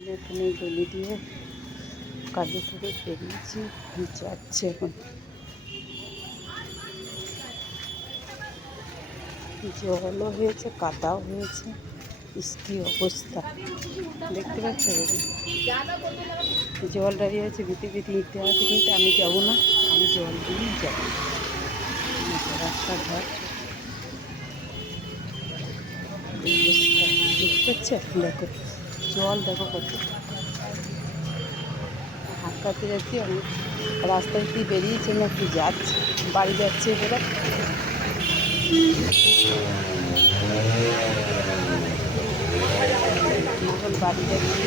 এখানে গলি দিয়ে কাজে থেকে বেরিয়েছি, যাচ্ছে এখন। জলও হয়েছে, কাদাও হয়েছে, কি অবস্থা দেখতে পাচ্ছ। জল দাঁড়িয়ে আছে, ভিতে ভিতে ইঁটে আছে, কিন্তু আমি যাবো না, আমি জল দিয়েই যাবো। রাস্তাঘাট অবস্থা দেখতে পাচ্ছ, দেখো জল, দেখো কত। হাঁটাতে যাচ্ছি আমি, রাস্তায় কি বেরিয়েছে না কি যাচ্ছে, বাড়ি যাচ্ছে এবারে। এখন বাড়ি যাচ্ছি।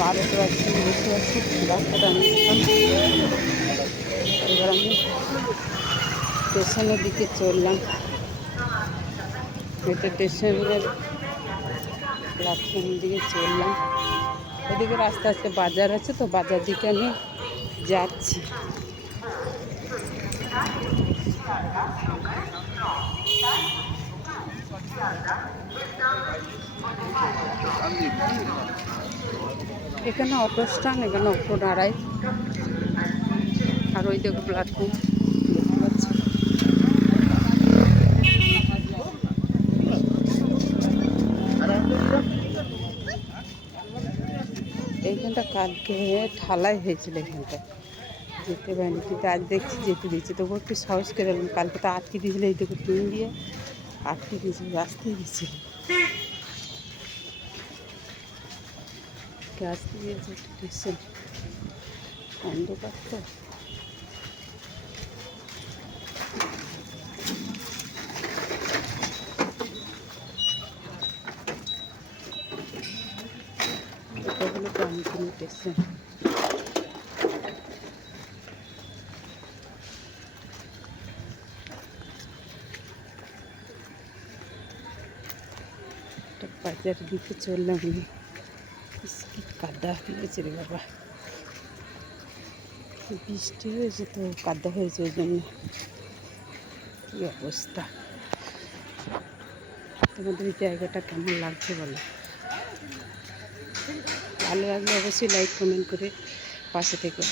বারোতে আছি, বসে আছি, রাস্তাটা নিয়েছিলাম। এবার আমি স্টেশনের দিকে চললাম। এটা স্টেশনের প্ল্যাটফর্মের দিকে চললাম। এদিকে রাস্তা আছে, বাজার আছে, তো বাজার দিকে আমি যাচ্ছি। এখানে অটো স্ট্যান্ড, এখানে অটো দাঁড়ায়। আর ওই দেখো প্ল্যাটফর্ম দেখতে পাচ্ছি। এইখানটা কালকে ঢালাই হয়েছিল, এখানটা যেতে পারিনি, কিন্তু আজ দেখছি যেতে দিচ্ছি। তবু একটু সাহস করে এলাম। কালকে তো আটকে দিয়েছিল, এই দেখো টিন দিয়ে আটকে দিয়েছিল, রাস্তায় দিয়েছিল, আসতে দিয়েছে। স্টেশন অন্ধকার তো। এটা হলো ডানকুনি স্টেশন। বাজার দিকে চললাম আমি। কি কাদা হয়েছে রে বাবা, বৃষ্টি হয়েছে তো কাদা হয়েছে, ওই জন্য কি অবস্থা। তোমাদের এই জায়গাটা কেমন লাগছে বলো। ভালো লাগলে অবশ্যই লাইক কমেন্ট করে পাশে থেকে